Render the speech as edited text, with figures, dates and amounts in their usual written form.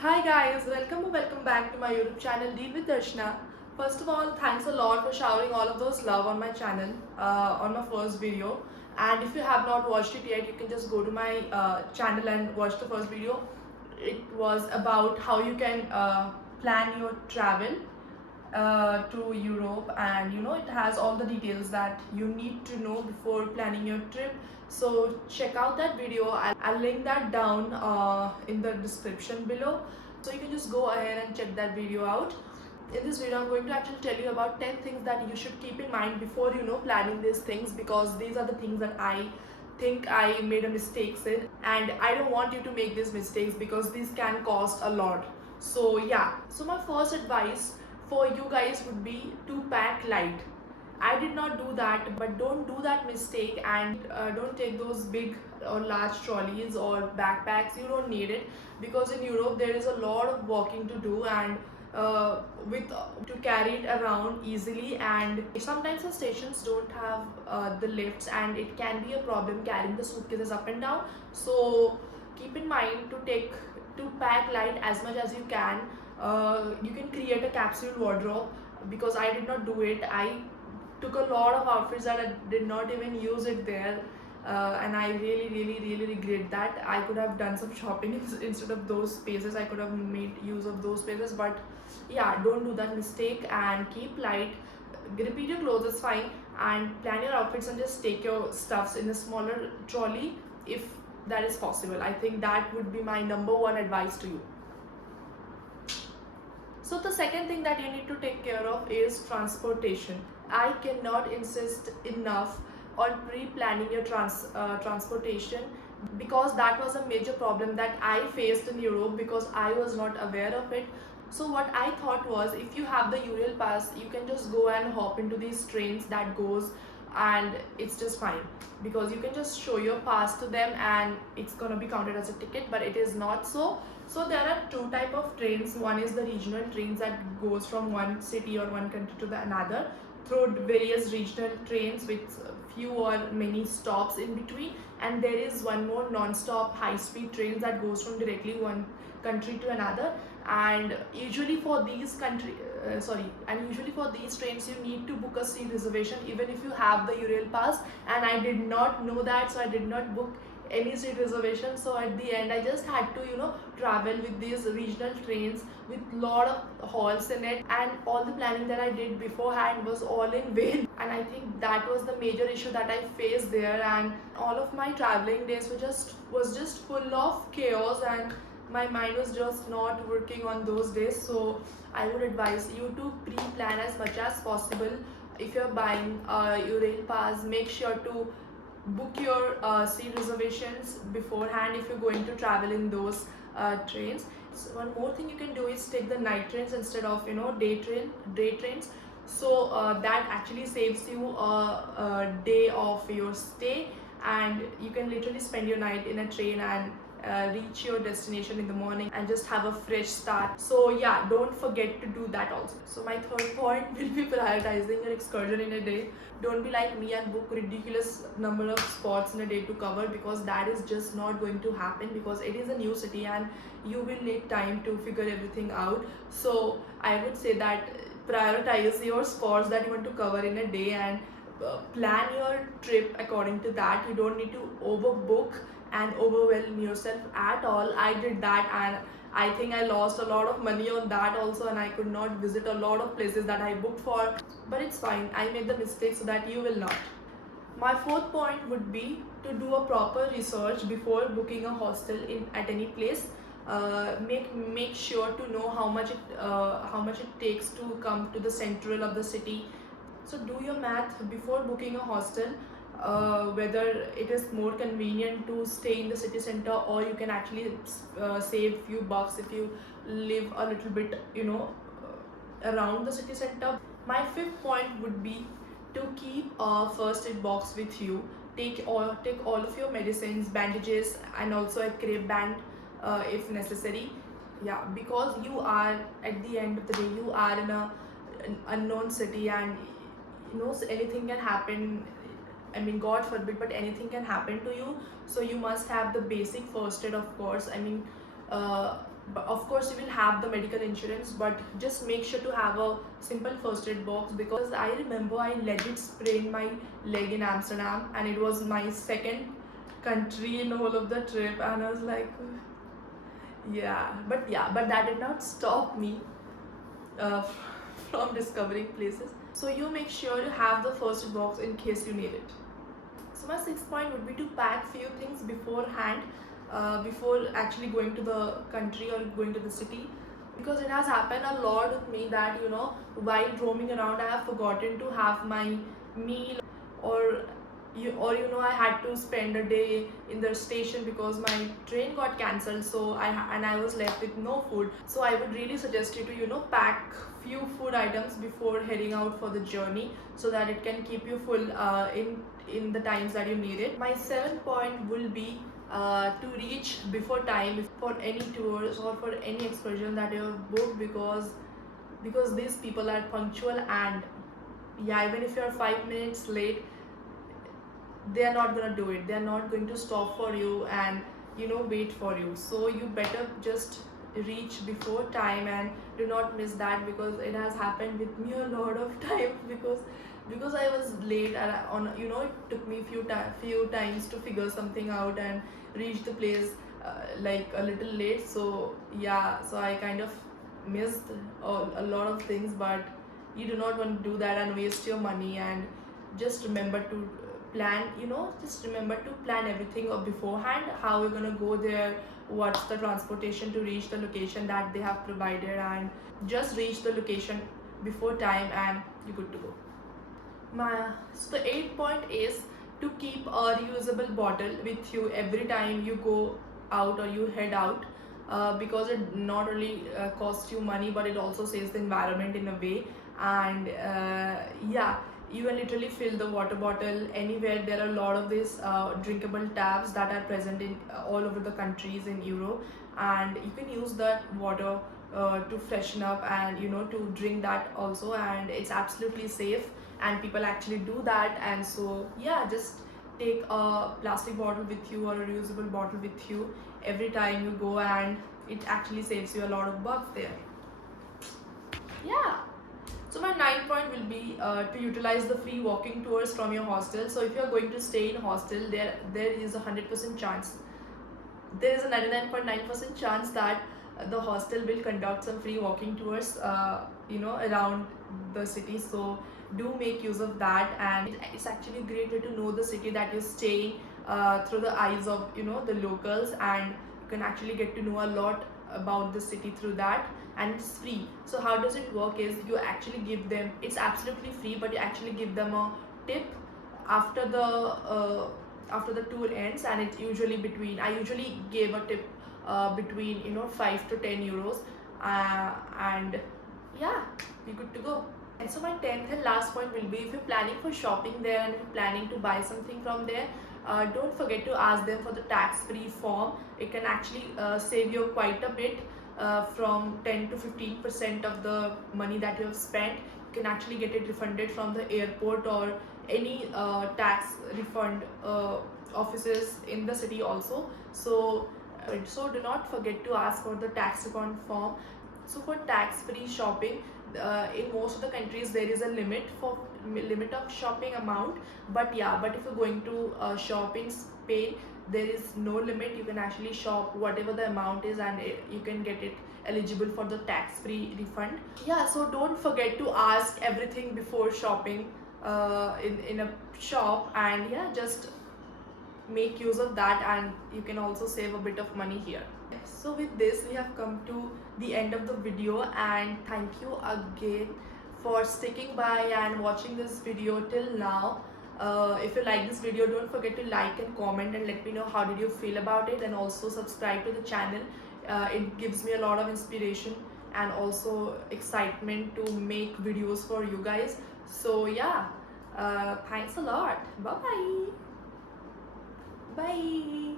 Hi guys, welcome back to my YouTube channel Deal with Darshana. First of all, thanks a lot for showering all of those love on my channel on my first video. And if you have not watched it yet, you can just go to my channel and watch the first video. It was about how you can plan your travel to Europe, and it has all the details that you need to know before planning your trip. So check out that video. I'll link that down in the description below, so you can just go ahead and check that video out. In this video I'm going to actually tell you about 10 things that you should keep in mind before planning these things, because these are the things that I think I made a mistakes in, and I don't want you to make these mistakes because these can cost a lot. So yeah, so my first advice for you guys would be to pack light. I did not do that, but don't do that mistake, and don't take those big or large trolleys or backpacks. You don't need it, because in Europe there is a lot of walking to do, and with to carry it around easily. And sometimes the stations don't have the lifts, and it can be a problem carrying the suitcases up and down. So keep in mind to pack light as much as you can. You can create a capsule wardrobe, because I did not do it. I took a lot of outfits that I did not even use it there, and I really regret that. I could have done some shopping instead of those spaces. I could have made use of those spaces, but yeah, don't do that mistake and keep light. Repeat your clothes is fine, and plan your outfits and just take your stuffs in a smaller trolley if that is possible. I think that would be my number one advice to you. So the second thing that you need to take care of is transportation. I cannot insist enough on pre-planning your transportation, because that was a major problem that I faced in Europe because I was not aware of it. So what I thought was, if you have the Ural pass, you can just go and hop into these trains that goes, and it's just fine, because you can just show your pass to them and it's gonna be counted as a ticket. But it is not so. So there are two type of trains. One is the regional trains that goes from one city or one country to the another through various regional trains with few or many stops in between, and there is one more non-stop high-speed trains that goes from directly one country to another. And usually for these usually for these trains you need to book a seat reservation even if you have the Ural pass, and I did not know that, so I did not book any seat reservation. So at the end I just had to travel with these regional trains with lot of halls in it, and all the planning that I did beforehand was all in vain. And I think that was the major issue that I faced there, and all of my traveling days was just full of chaos, and my mind was just not working on those days. So I would advise you to pre-plan as much as possible. If you're buying your rail pass, make sure to book your seat reservations beforehand if you're going to travel in those trains. So one more thing you can do is take the night trains instead of day trains. So that actually saves you a day of your stay, and you can literally spend your night in a train and reach your destination in the morning and just have a fresh start. So yeah, don't forget to do that also. So my third point will be prioritizing your excursion in a day. Don't be like me and book ridiculous number of spots in a day to cover, because that is just not going to happen, because it is a new city and you will need time to figure everything out. So I would say that prioritize your spots that you want to cover in a day, and plan your trip according to that. You don't need to overbook and overwhelm yourself at all. I did that, and I think I lost a lot of money on that also, and I could not visit a lot of places that I booked for. But it's fine, I made the mistake so that you will not. My fourth point would be to do a proper research before booking a hostel in at any place. Make sure to know how much it takes to come to the central of the city. So do your math before booking a hostel, whether it is more convenient to stay in the city center, or you can actually save few bucks if you live a little bit around the city center. My fifth point would be to keep a first aid box with you. Take all of your medicines, bandages, and also a crepe band if necessary. Yeah, because you are, at the end of the day, you are in an unknown city, and anything can happen. I mean, God forbid, but anything can happen to you. So you must have the basic first aid, of course. I mean, but of course you will have the medical insurance, but just make sure to have a simple first aid box, because I remember I legit sprained my leg in Amsterdam, and it was my second country in all of the trip, and I was like, but that did not stop me uh, from discovering places. So you make sure you have the first aid box in case you need it. So my sixth point would be to pack few things beforehand, before actually going to the country or going to the city, because it has happened a lot with me that, while roaming around I have forgotten to have my meal, or I had to spend a day in the station because my train got cancelled, so I was left with no food. So I would really suggest you to pack few food items before heading out for the journey, so that it can keep you full in the times that you need it. My seventh point will be to reach before time for any tours or for any excursion that you have booked, because these people are punctual, and yeah, even if you are 5 minutes late, they are not gonna do it. They are not going to stop for you and wait for you. So you better just reach before time and do not miss that, because it has happened with me a lot of times, because I was late, and it took me few times to figure something out and reach the place like a little late. So yeah, so I kind of missed a lot of things, but you do not want to do that and waste your money. And just remember to plan everything beforehand, how you're gonna go there, what's the transportation to reach the location that they have provided, and just reach the location before time and you're good to go. So the eighth point is to keep a reusable bottle with you every time you go out or you head out, because it not only costs you money, but it also saves the environment in a way. And yeah, you can literally fill the water bottle anywhere. There are a lot of these drinkable taps that are present in all over the countries in Europe, and you can use that water to freshen up and to drink that also, and it's absolutely safe, and people actually do that. And so yeah, just take a plastic bottle with you or a reusable bottle with you every time you go, and it actually saves you a lot of bucks there. Yeah. So my ninth point will be to utilize the free walking tours from your hostel. So if you are going to stay in hostel, there is a 100% chance, there is a 99.9% chance that the hostel will conduct some free walking tours around the city. So do make use of that, and it's actually a great way to know the city that you're staying through the eyes of the locals, and you can actually get to know a lot about the city through that. And it's free. So how does it work is, you actually give them, it's absolutely free, but you actually give them a tip after the tour ends, and it's usually I usually gave a tip between 5 to 10 euros, and yeah, we're good to go. And so my 10th and last point will be, if you're planning for shopping there and if you're planning to buy something from there, don't forget to ask them for the tax-free form. It can actually save you quite a bit, from 10 to 15% of the money that you have spent. You can actually get it refunded from the airport or any tax refund offices in the city also. So do not forget to ask for the tax refund form. So for tax-free shopping, in most of the countries there is a limit of shopping amount, but if you're going to shop in Spain, there is no limit. You can actually shop whatever the amount is, and you can get it eligible for the tax-free refund. Yeah, so don't forget to ask everything before shopping in a shop, and yeah, just make use of that, and you can also save a bit of money here. So with this, we have come to the end of the video, and thank you again for sticking by and watching this video till now. If you like this video, don't forget to like and comment and let me know how did you feel about it, and also subscribe to the channel. It gives me a lot of inspiration and also excitement to make videos for you guys. So yeah, thanks a lot. Bye bye. Bye.